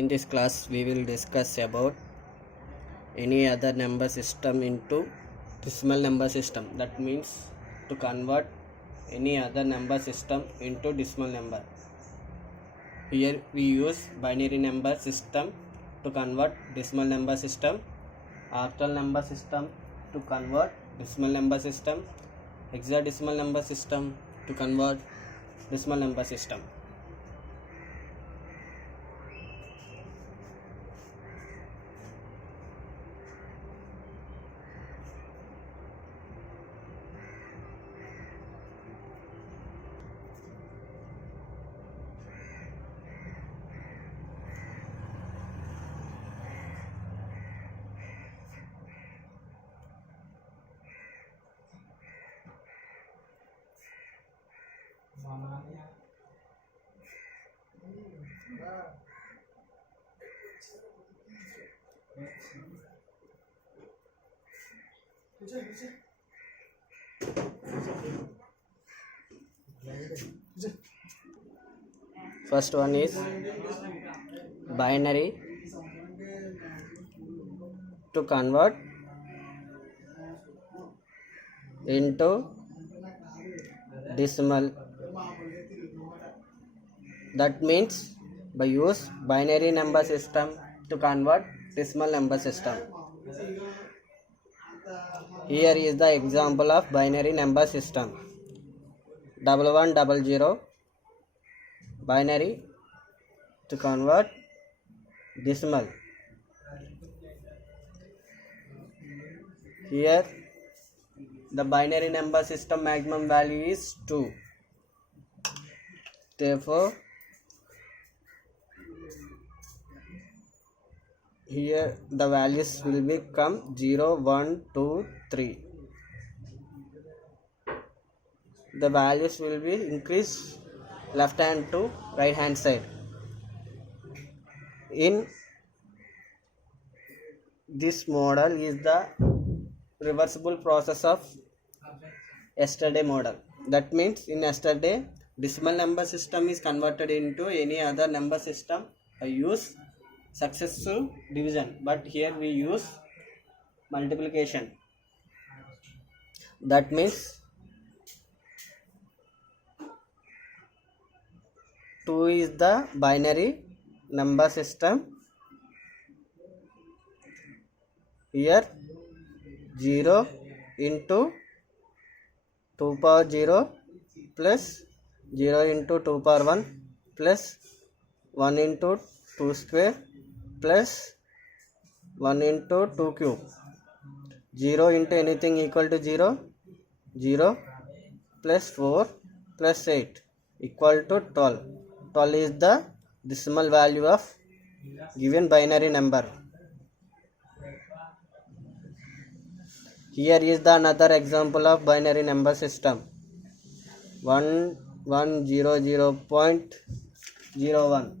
In this class we will discuss about any other number system into decimal number system. That means to convert any other number system into decimal number. Here we use binary number system to convert decimal number system, octal number system to convert decimal number system, hexadecimal number system to convert decimal number system. First one is binary to convert into decimal. That means by use binary number system to convert decimal number system. Here is the example of binary number system. 1100 binary to convert decimal. Here the binary number system maximum value is 2. Therefore here the values will become 0, 1, 2, 3. The values will be increased left hand to right hand side. In this model is the reversible process of yesterday model. That means in yesterday decimal number system is converted into any other number system by use successive division, but here we use multiplication. That means 2 is the binary number system. Here 0 into 2 power 0 plus 0 into 2 power 1 plus 1 into 2 square plus 1 into 2 cube. 0 into anything equal to 0, 0 plus 4 plus 8 equal to 12. 12 is the decimal value of given binary number. Here is the another example of binary number system. 1100.01.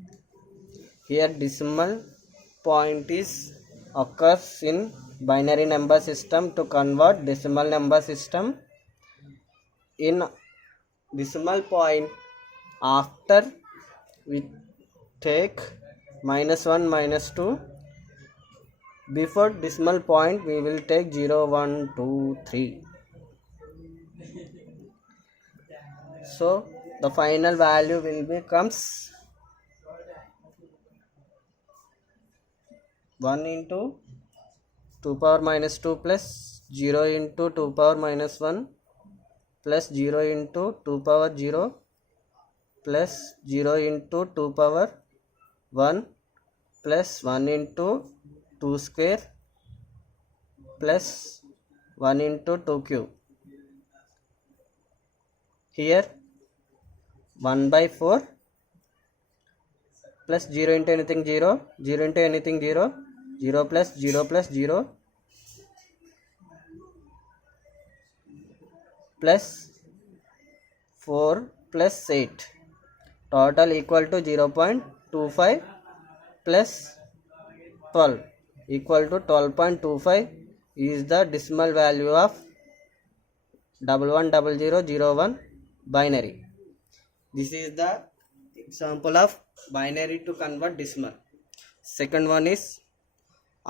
Here decimal point is occurs in binary number system to convert decimal number system. In decimal point, after we take -1, -2, before decimal point we will take 0, 1, 2, 3. So the final value will becomes 1 into 2 power -2 plus 0 into 2 power -1 plus 0 into 2 power 0 plus 0 into 2 power 1 plus 1 into 2 square plus 1 into 2 cube. Here 1 by 4 plus 0 into anything 0, 0 into anything 0, 0 plus 0 plus 0 plus 4 plus 8. Total equal to 0.25 plus 12 equal to 12.25 is the decimal value of 110001 binary. This is the example of binary to convert decimal. Second one is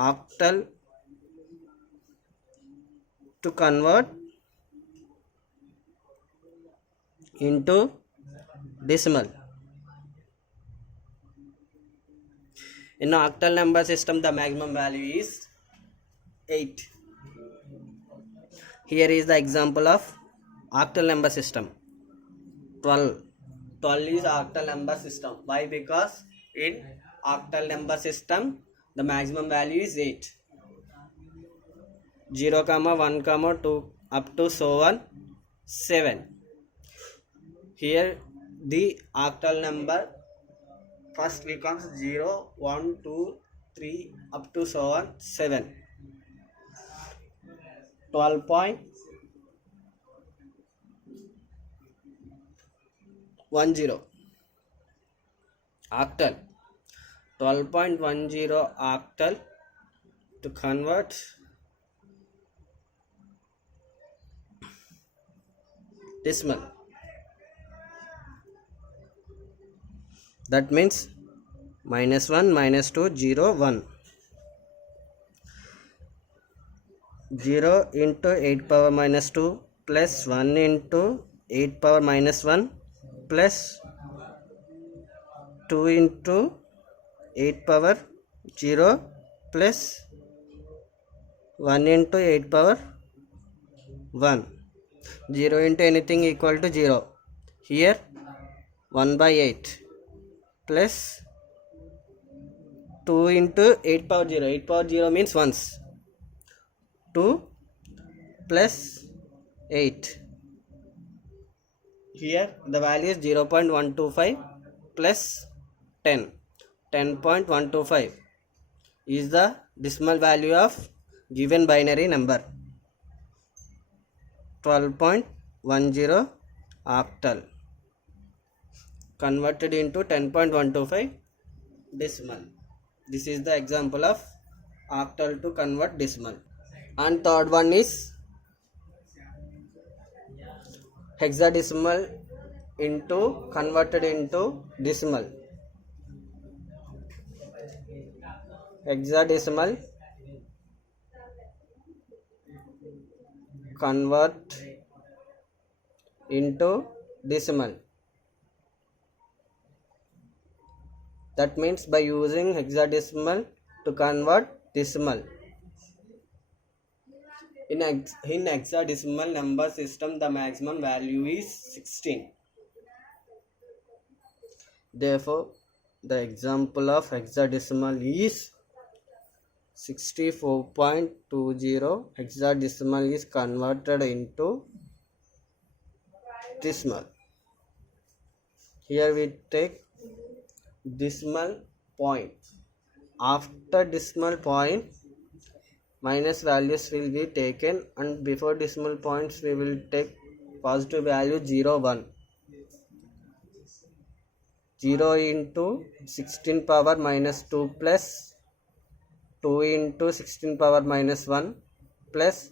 octal to convert into decimal. In octal number system, the maximum value is 8. Here is the example of octal number system. 12. 12 is octal number system. Why? Because in octal number system, the maximum value is 8. 0, 1, 2 up to so on 7. Here the octal number first becomes 0, 1, 2, 3 up to so on 7. 12.10 octal. 12.10 octal to convert decimal. That means -1, -2, 0, 1. 0 into 8 power minus 2 plus 1 into 8 power minus 1 plus 2 into 8 power 0 plus 1 into 8 power 1. 0 into anything equal to 0. Here 1 by 8 plus 2 into 8 power 0. 8 power 0 means ones. 2 plus 8. Here the value is 0.125 plus 10. 10.125 is the decimal value of given binary number. 12.10 octal converted into 10.125 decimal. This is the example of octal to convert decimal. And third one is hexadecimal into converted into decimal. Hexadecimal convert into decimal. That means by using hexadecimal to convert decimal. In hexadecimal number system, the maximum value is 16. Therefore, the example of hexadecimal is 64.20. Hexadecimal is converted into decimal. Here we take decimal point. After decimal point, minus values will be taken, and before decimal points we will take positive value 0, 1. 0 into 16 power minus 2 plus 2 into 16 power minus 1 plus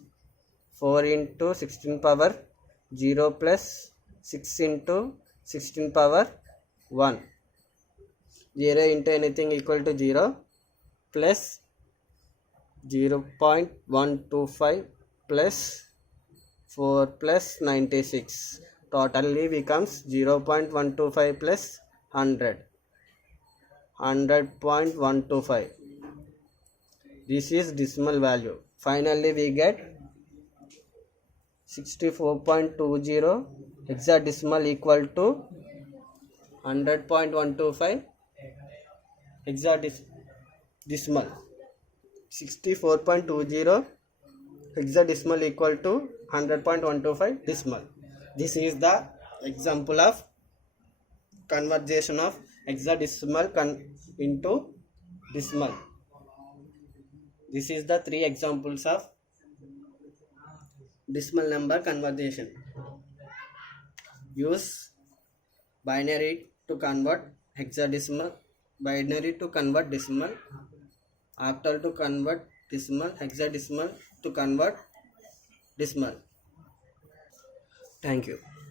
4 into 16 power 0 plus 6 into 16 power 1. 0 into anything equal to 0 plus 0.125 plus 4 plus 96. Totally becomes 0.125 plus 100. 100.125. This is decimal value. Finally we get 64.20 hexadecimal equal to 100.125 hexadecimal. 64.20 hexadecimal equal to 100.125 decimal. This is the example of conversion of hexadecimal into decimal. This is the 3 examples of decimal number conversion. Use binary to convert hexadecimal, binary to convert decimal, octal to convert decimal, hexadecimal to convert decimal. Thank you.